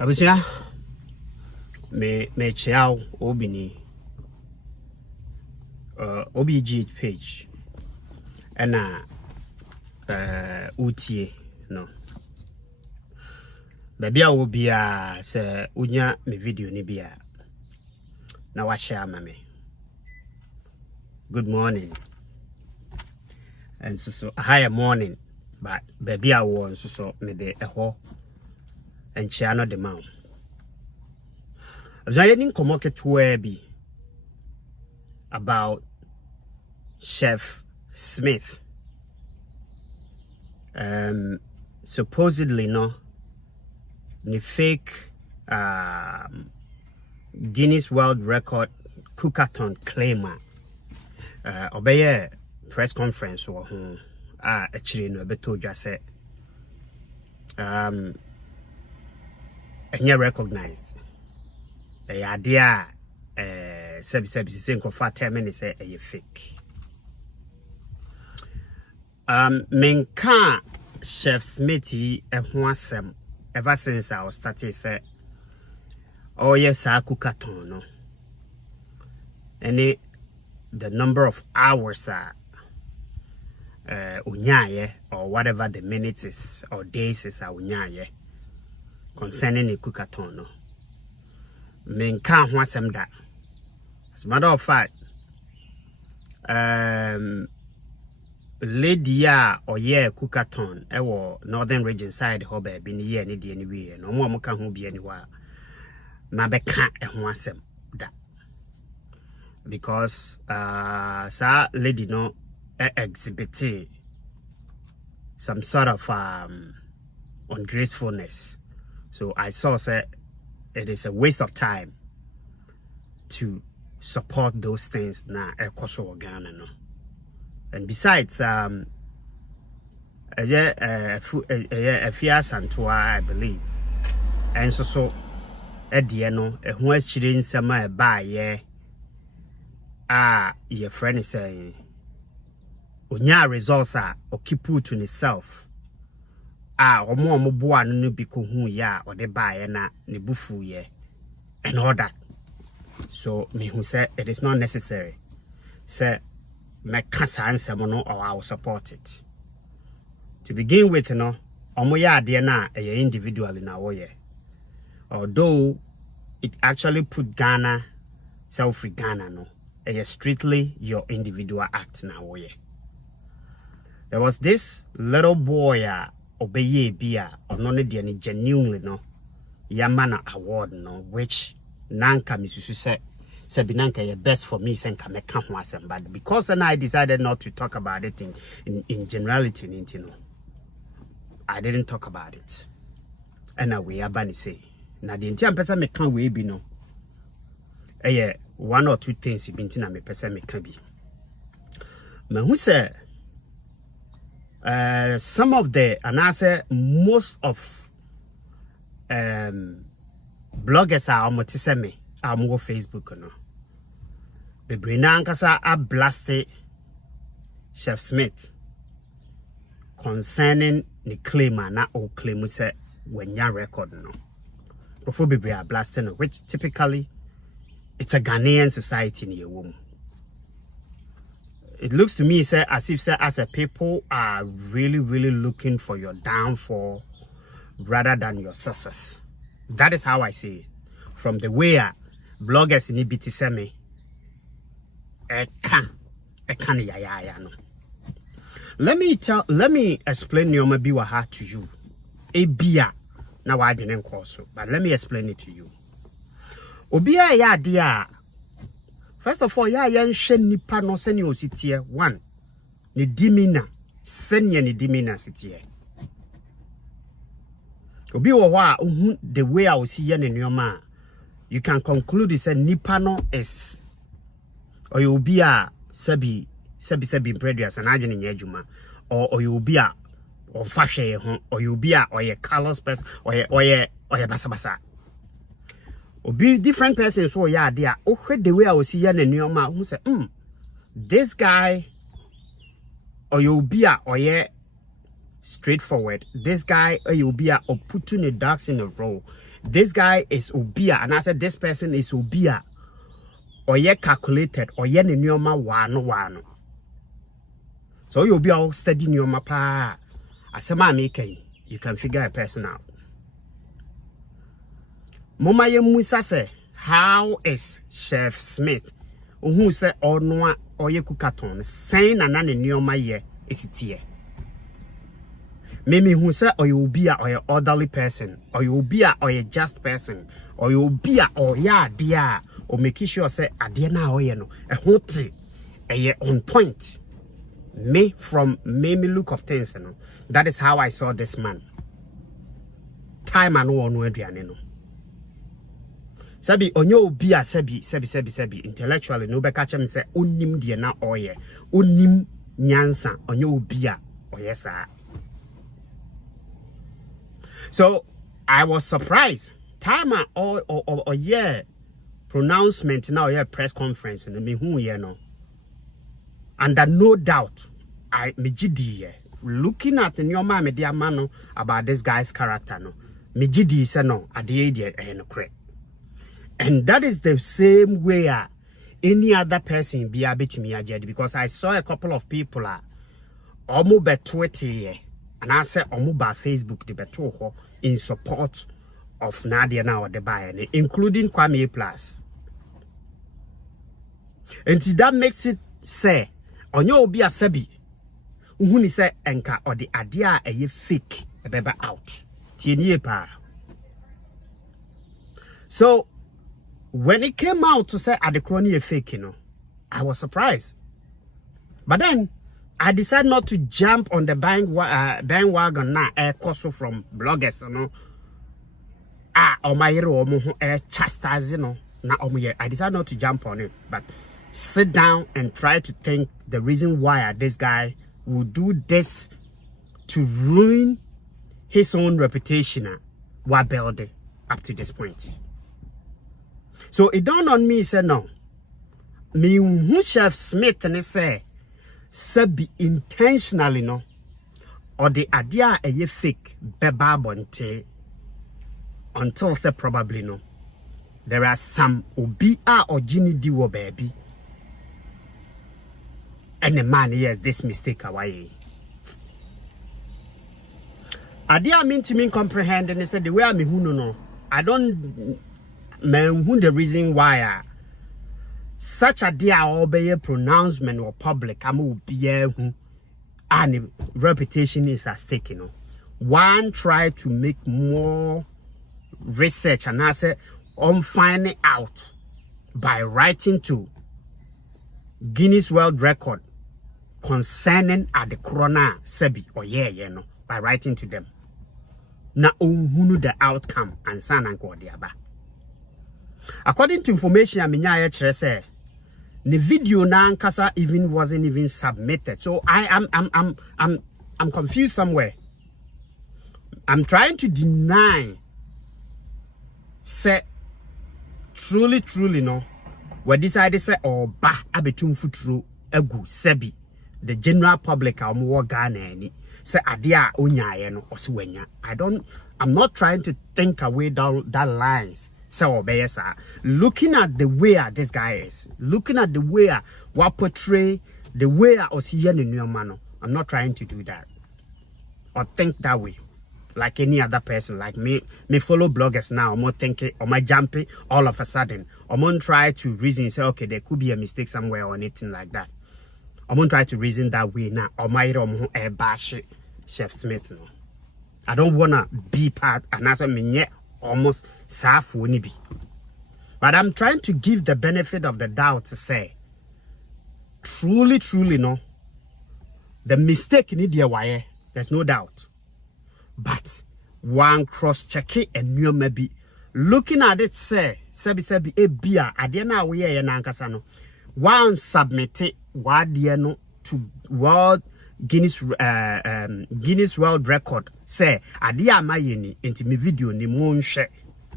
Abusia me chiao obini OBG page and utie no baby a will be say unya me video ni bia na wa share mame good morning and so higher morning but baby I want so me de eho and share no the mount I didn't come up to about Chef Smith supposedly no the fake Guinness World Record cookathon claimer obey press conference or actually no beto just said and you recognized a idea service for 10 minutes a fake menka Chef Smithy ehwasem ever since I was started say oh yes I cookathon no and the number of hours unyaye or whatever the minutes is or days is unyaye concerning the cookathon no menka hwasem da as a matter of fact lady or cookathon northern region side ho ba bi ni ye ni de anyway no mo ka ho bi anywhere ma be ka ehwasem da because sa lady no exhibit some sort of ungracefulness. So I saw say it is a waste of time to support those things na ekoso Ghana no. And besides a fias antoa I believe. And so edie no ehun achire nsema e ba ye your friend is saying onya results o keep to himself omo boa no bi ko hu ya o de ba ye na ne bufu ye and all that. So me who say it is not necessary say me kasa answer no or I will support it. To begin with no omo ya de na e individual na wo ye, although it actually put Ghana self-free Ghana no strictly your individual act na wo ye. There was this little boy obeye bia ono ne de ni genuinely no yamana award no which nanka misusu say binanka ye best for me senka meka ho asem, but because then I decided not to talk about it in generality you know, I didn't talk about it. And we abani say na the entire person meka we bi no one or two things binti na me person meka bi ma who say some of the and I say most of bloggers are motiseme more Facebook no bebre na ankasa a blasted Chef Smith concerning the claimer na o claim say wenya record no before bebre are blasting no, which typically it's a Ghanaian society in your womb. It looks to me say as if say as a people are really looking for your downfall rather than your success. That is how I see it. From the way bloggers in BT semi no. Let me explain your maybe waha to you. A bia now I didn't call so, but let me explain it to you. Obia ya dia. First of all, ya shen nipa no seni ositie one. Ni dimina senya ni dimina sitie. Obi wa the way I will see ya ni nyoma, you can conclude is a nipa no is or you be a sebi previous and agent in yejuma or you be a or fashe or you be a or a colors person or a basabasa. Or be different persons so yeah dear the way I will see ya ni nyoma who say this guy or you be a or straightforward. This guy you be a or putting the ducks in a row this guy is obia, and I said this person is obia, or ye calculated, or ye nioma one. So you'll be all studying your mapa. As a man making, you can figure a person out. Mama ye Musa say, how is Chef Smith? Who say or no or ye cookathon, saying an nioma ye is it here. Mimi who say or you be a or your orderly person, or you be a or a just person, or you be a or ya dear, or make sure say a dear now or no, a hotel, a ye on point. Me from me look of things, you know. That is how I saw this man. Time and no no. Sabi onyo be a sebi intellectually no be catch him say unim die na oye unim nyansa onyo be a oye sa. So I was surprised. Time or yeah pronouncement now yeah press conference and me who you know. And that no doubt I mejidi looking at in your mama dear man about this guy's character no mejidi say no adie no correct. And that is the same way any other person be able to me ajedi, because I saw a couple of people omo be Twitter and I said omo ba Facebook the beto in support of Nadia now the buyer, including Kwame Plus. And that makes it say onyo obi asabi uhuni say enka or the idea a ye fake a beba out tienie pa. So when it came out to say Adekroni a fake, you know, I was surprised. But then I decided not to jump on the bandwagon now, also from bloggers, you know. Or my hero, chastise, you know. Now, I decided not to jump on it, but sit down and try to think the reason why this guy would do this to ruin his own reputation while building up to this point. So it dawned on me, say no. Me who Chef Smith and say be intentionally no, or the idea a ye fake beba bonte until say probably no. There are some obi or Ginny diwo baby. And the man yes this mistake away. Idea mean to me comprehend and they said the way I me who no. I don't man who the reason why such a dear obey pronouncement or public amu be and reputation is at stake, you know. One try to make more research and I say on finding out by writing to Guinness World Record concerning at the corona sebi or you know, by writing to them. Na who the outcome and san and diaba. According to information I say, the video na ankasa even wasn't even submitted. So I'm confused somewhere. I'm trying to deny say truly no. We decided say or ba abetum futuro egu sebi the general public am Ghana any say adia onyaye no oswenya. I'm not trying to think away that lines. So looking at the way this guy is, looking at the way what portray the way I'm not trying to do that or think that way like any other person like me follow bloggers now. I'm not thinking or my jumping all of a sudden. I'm gonna try to reason say okay there could be a mistake somewhere or anything like that. I'm gonna try to reason that way now. Or my bash Chef Smith. No. I don't wanna be part and as a almost safu nibi. But I'm trying to give the benefit of the doubt to say truly no the mistake in the wire there's no doubt. But one cross check it and you maybe looking at it say sebi e bia adena we ye nankasa one submit it what no to world Guinness World Record say adia mayeni into me video ni monhwe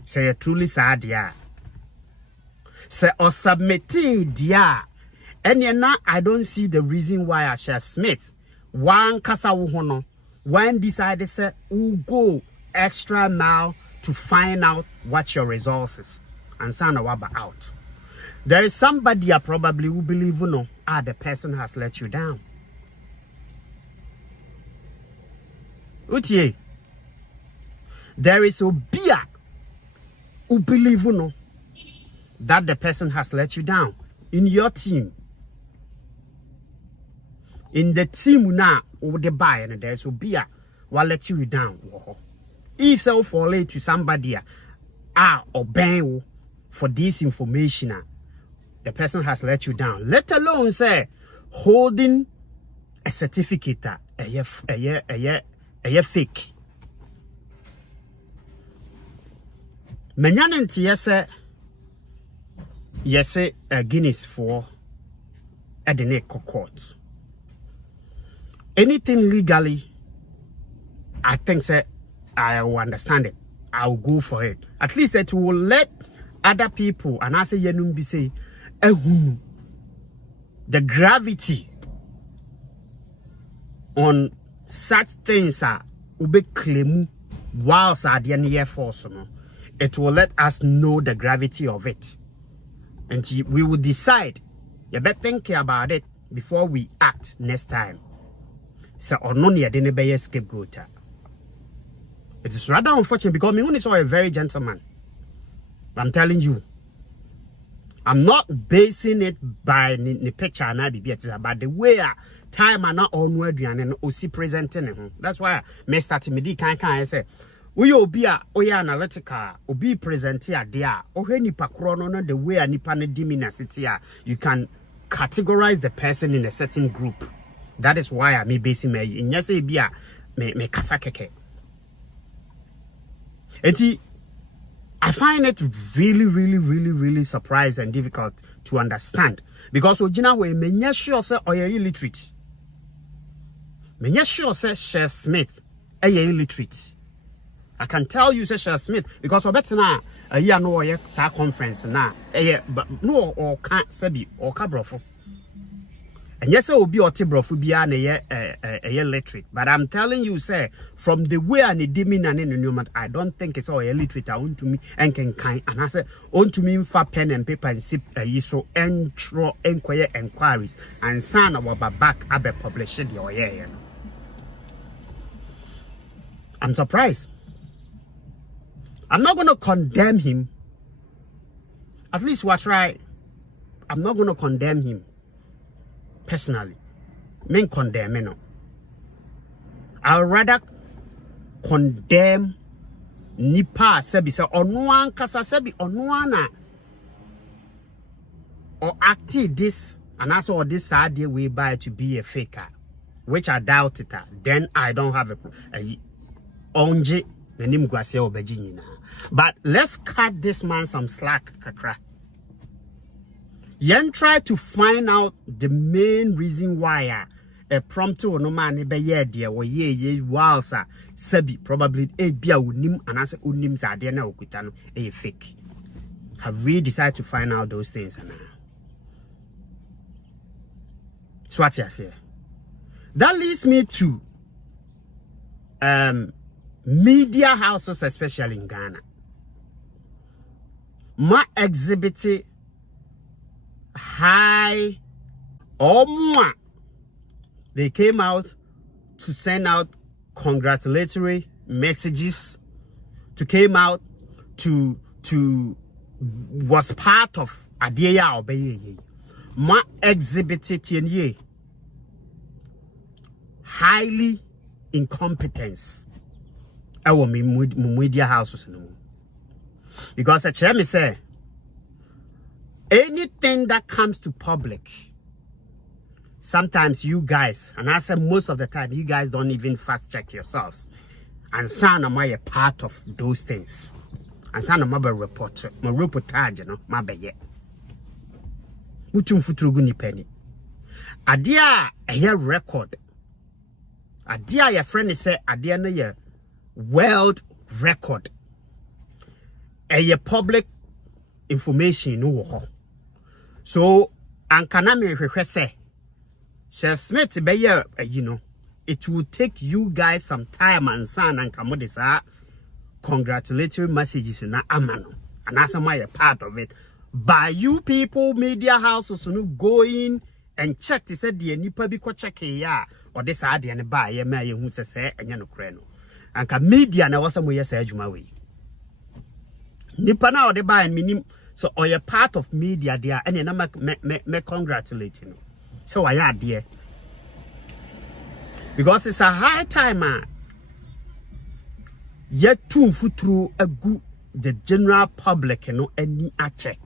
say truly sad ya say or submit dia and na I don't see the reason why a Chef Smith one kasa wo hono one decided say go extra mile to find out what your results is and send a waba out. There is somebody I probably who believe the person has let you down. Utie. There is obia who believe that the person has let you down in your team. In the team now, over the buy and there's obia will let you down. If so for late to somebody or bang for this information, the person has let you down. Let alone say holding a certificate a fake. Menyanenti yes Guinness for at the neck court. Anything legally, I think I will understand it. I will go for it. At least it will let other people and I say yenum be say the gravity on such things will be claimed whilst at the Air Force. It will let us know the gravity of it. And we will decide. You better think about it before we act next time. So or no near didn't be a scapegoat. It is rather unfortunate because me only saw a very gentleman. I'm telling you. I'm not basing it by the picture and it's about the way time and not onward and also presenting. That's why I start me can say we will be analytical or be present here there or any pakrono the way a nipane dimina you can categorize the person in a certain group. That is why I may base me in yes be me kasakeke. I find it really surprising and difficult to understand because Ojina we menya sure say or illiterate. Menya sure say Chef Smith illiterate. I can tell you say Chef Smith because better na a year no or conference na but no or can't sebi or cabrofo. And yes, it will be otibrofu bia na illiterate. But I'm telling you, sir, from the way I need demean and in I don't think it's all illiterate. I want to me and can kind and I say on to me for pen and paper and sip so entro enquire inquiries and son about back abe published your year. I'm surprised. I'm not gonna condemn him. At least what right. I'm not gonna condemn him. Personally, men condemn no. I'd rather condemn nipa sebi se onuan kasa sebi onuana or acted this and also or this idea we buy to be a faker, which I doubt it. Then I don't have a onje nenim gwase obeji. But let's cut this man some slack, kakra. Yen try to find out the main reason why a prompt no man be ye dear or ye walsa sebi probably a bia unim and as unim zadena okutano a fake. Have we decided to find out those things now? So what you say? That leads me to media houses, especially in Ghana. Ma exhibited high or more. They came out to send out congratulatory messages, to came out to was part of Adia Obeye. Ma exhibited highly incompetence. Our media houses no. Because a chairman say anything that comes to public, sometimes you guys, and I say most of the time, you guys don't even fast check yourselves. And son am I a part of those things. And son am I a reporter, my reportage, you know, my bege. Mutum futrugu ni penny. Adia a year record. Adia your friend is say adia na year world record. A public information no. So ankaname hwehwe say Chef Smith be you know it will take you guys some time and son and kamodisa congratulatory messages na amano. And that's my part of it. By you people, media houses, no going and check to say the nipa bi ko check ya or this idea and buy ye may who say and no creno. And ka media na was some way say juma we. Nipa na or the buy and minim so or you part of media there and you me congratulate you. So I had there. Because it's a high time yet to through a good the general public any check.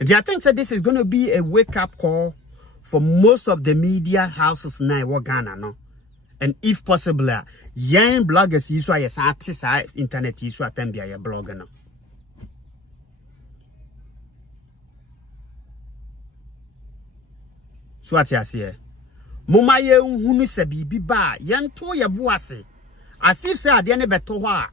And I think that this is going to be a wake-up call for most of the media houses now in Ghana, no? And if possible, young bloggers use as artists, internet use attend be a blogger now. So what you say? Mama ye hunu se bibi ba yento ye boase. As if say ade ne beto ho a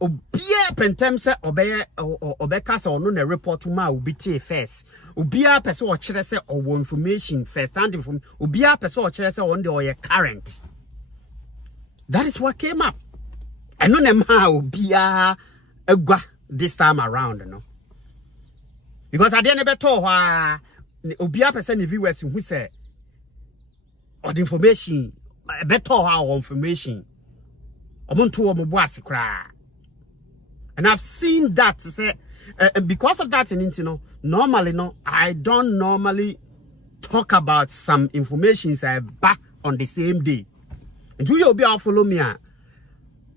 obia pentem se obeka se ono na report ma obi tie first. Obia pese o kire se owo information first hand from obia pese o kire se on the oye current. That is what came up. And no ma obia agwa this time around, no. Because ade ne beto ho a obia pese ne viewers who say or the information better how information and I've seen that to say and because of that normally I don't normally talk about some information back on the same day. And you be follow me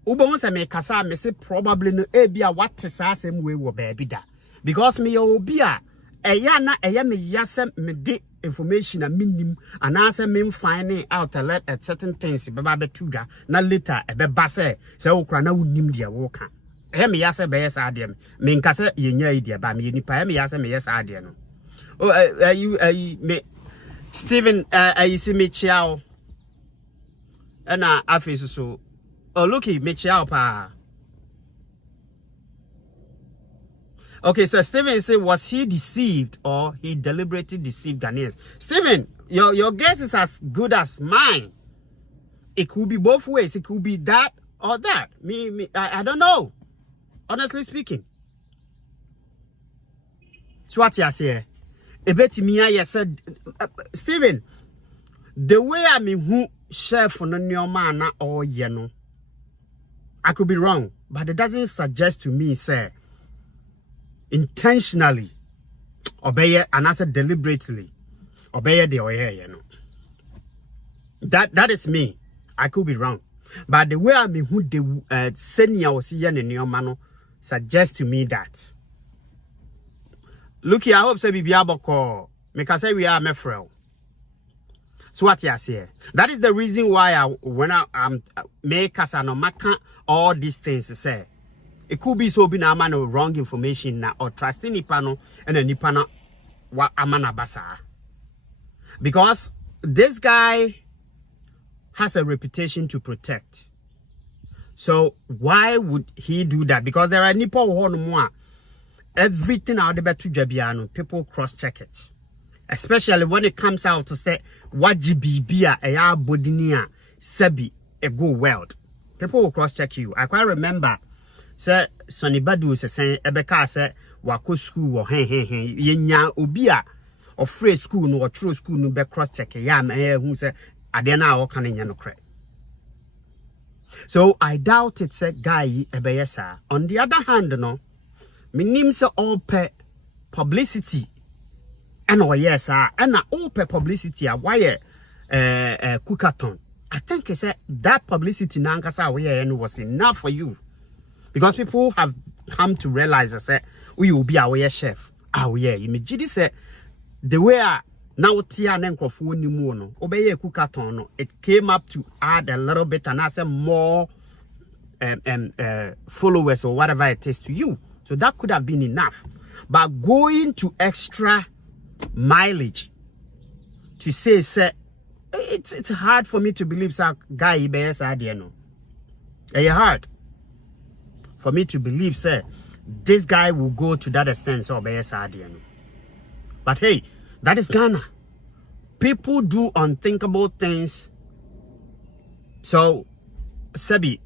me kasa me say probably no ebia what is same way wo baby da because me obia eya na eya me yasem me de information a minimum and answer me finding out a let at certain things baba betuga na later e be base say okra na unim dia wo ka e me yase be yes ade me nka say yenya idea ba me nipa e me yase me yes ade no oh you me Steven you see me chiao na afis so oh looky me chiao pa. Okay, so Stephen said, was he deceived or he deliberately deceived Ghanaians? Stephen, your guess is as good as mine. It could be both ways. It could be that or that. I don't know. Honestly speaking. So what you say? I said, Stephen, the way I mean who chef on your man or I could be wrong, but it doesn't suggest to me, sir. Intentionally obey and answer deliberately obey the oye that is me. I could be wrong, but the way I mean who the senior was here in your mano suggests to me that look here. I hope say be able call make say we are my friend. So what you say? That is the reason why when I make us no maka all these things say. It could be so be na man wrong information na or trusting nipano and a nipana wa amana basa. Because this guy has a reputation to protect. So why would he do that? Because there are nipo more. Everything out there to Jabiano, people cross check it. Especially when it comes out to say what GBB a ya bodinia sebi a go world. People will cross check you. I quite remember. Say Sonny Badu say ebeka say wako school or yenya obia or free school no or true school no be cross check ya who say ade na o kan nya no kre. So I doubt it say guy ebeyesa. On the other hand no minim say all pe publicity and oh yes and na all pe publicity why cookathon. I think say that publicity na nkasa we was enough for you. Because people have come to realize that say we will be our chef. Oh yeah, immediately say the way now tia and enkrofo ni mu no obey cookathon no it came up to add a little bit and I say more followers or whatever it is to you. So that could have been enough. But going to extra mileage to say it's hard for me to believe that guy ibes idea no. It's hard for me to believe, sir, this guy will go to that extent. So, but hey, that is Ghana. People do unthinkable things. So, Sebi,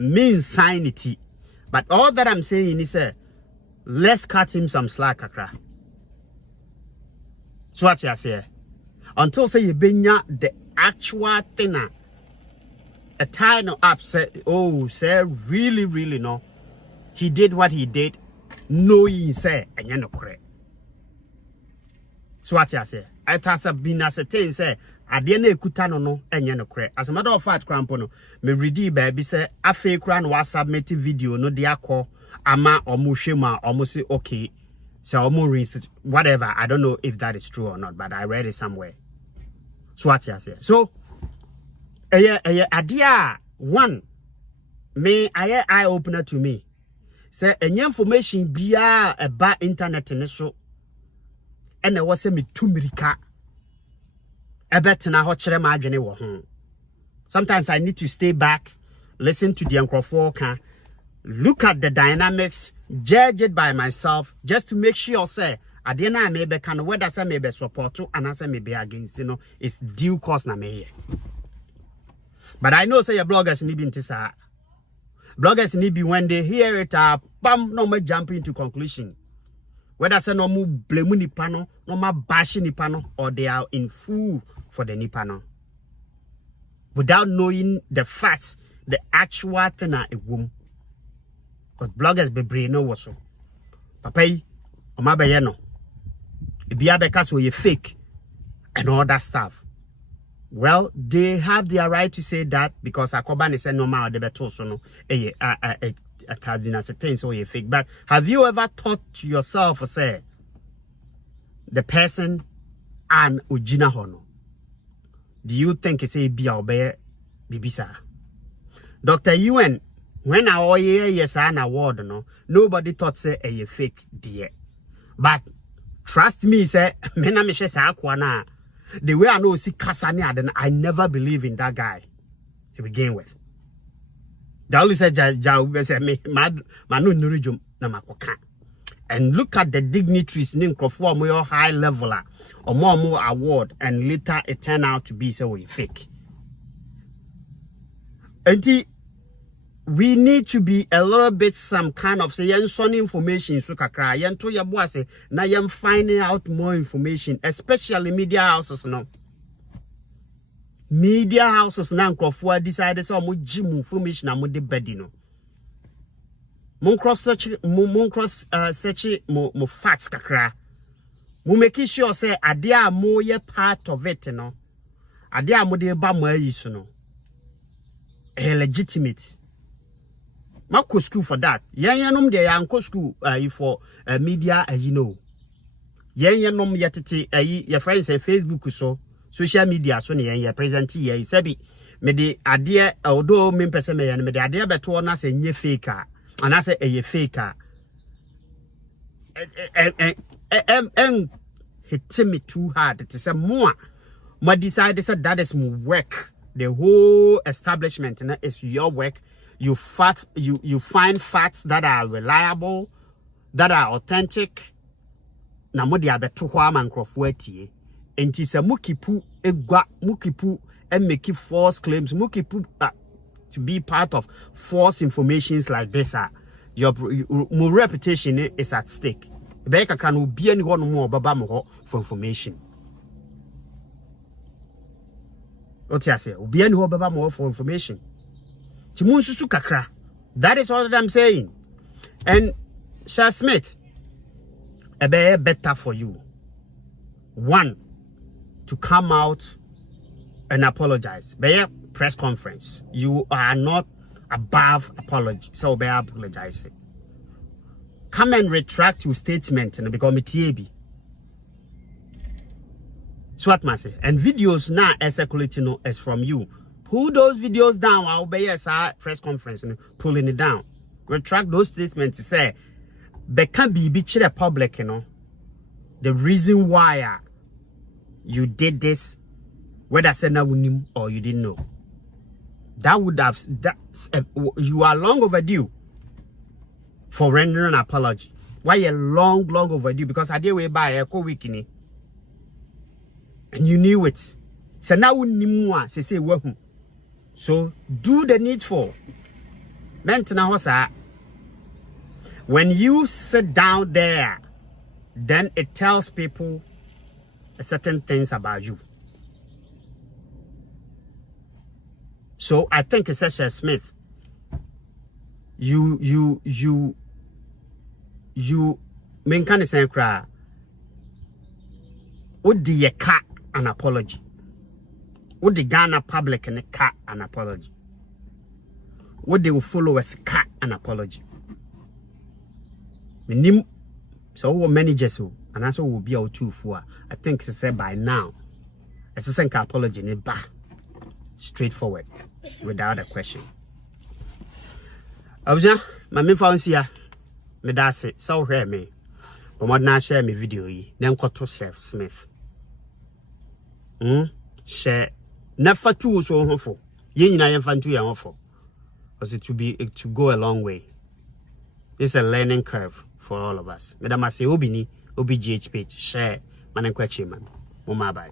means sanity. But all that I'm saying is let's cut him some slack, akra. So what you say? Until say you benya the actual thing, a tie no up say, oh, say really no. He did what he did, knowing say and you no correct. So what you say? It has been ascertained say I didn't kutano no and you no correct. As a matter of fact, crampono, me ready baby say a fake run was submitted video no dia call ama or mushima almost say okay. So whatever. I don't know if that is true or not, but I read it somewhere. So what you say? So idea one me eye opener to me. Say any information biya about internet in so and there was me to mirika ebetena ho kire ma adwene wo ho. Sometimes I need to stay back, listen to the nkrofo look at the dynamics, judge it by myself, just to make sure say at the end I may be can whether say may be support to and answer may be against, you know, it's due course na me. But I know say your bloggers need be sa. Bloggers need be when they hear it bam no me jump into conclusion. Whether say no mu blame nipa no, no ma bash nipa no, or they are in full for the nipa no. Without knowing the facts, the actual thing a womb. Because bloggers be brain no so. Papai, o ma be no. E bia be ka so ye fake and all that stuff. Well, they have their right to say that because Akoban is normal, they better so no. So you fake. But have you ever thought to yourself, say, the person and Ujina Hono? Do you think it's a Biaobe Bibisa? Dr. Ewan, when I yes an award, no, nobody thought say a fake dear. But trust me, say, Menamisha Sakwana. The way I know see Kasani, then I never believe in that guy to begin with. They always say me manu nurijum na makoka. And look at the dignitaries in perform your high leveler or more award, and later it turned out to be so fake. And we need to be a little bit some kind of say some information so kakra yen to your boy say na yen finding out more information, especially media houses no. Media houses na nkrofo decide say mo gi mu information na mo de bedi no. Mon cross search mo facts kakra. Mo make sure say ade a mo ye part of it no. Ade a mo de ba mo ayi so no. Legitimate. Ma go school for that. Yen de yan go school for media you know. Yen yetete your friends say Facebook so social media so ne yen present here sabi me de ade although me pese me yen me de ade beto na say nye fake and I say a fake hit me too hard it is a more decide that is my work. The whole establishment is your work. You find facts that are reliable, that are authentic. Na mo dia beto ho amankrofo atie. Enti se mukipu egwa mukipu and make false claims mukipu to be part of false informations like this your reputation is at stake. Beka kan be any one more baba mo for information. What you say? Be any baba mo for information. Timunsusu kakra. That is all that I'm saying. And Chef Smith, a better for you. One, to come out and apologize. Be press conference. You are not above apology. So be apologizing. Come and retract your statement and become a TAB. So what must say? And videos now circulating as from you. Pull those videos down. I'll be a press conference and pulling it down. Retract those statements to say, but can be to the public, you know, the reason why you did this, whether say na unim or you didn't know. That would have you are long overdue for rendering an apology. Why you long overdue? Because I did way by a co-weekly, and you knew it. So now unim say wahu. So do the needful. Mentena hosa. When you sit down there, then it tells people certain things about you. So I think it's such a Smith. You main kind of saying cry. Would the cat an apology? Would the Ghana public and the cat an apology? Would they follow us cat an apology? Minim so what managers who and also will be out too for I think it's said by now. It's a sense apology in ba straightforward without a question. Obja, my me found here. Me that's it. So hear me. But what now share me video yi. Then got to Chef Smith. Share never too so hopeful. Ye na yen fan to ya hopeful. Because it to go a long way. It's a learning curve for all of us. Madam I say obini, OBGH page, share, man and question man. Bye.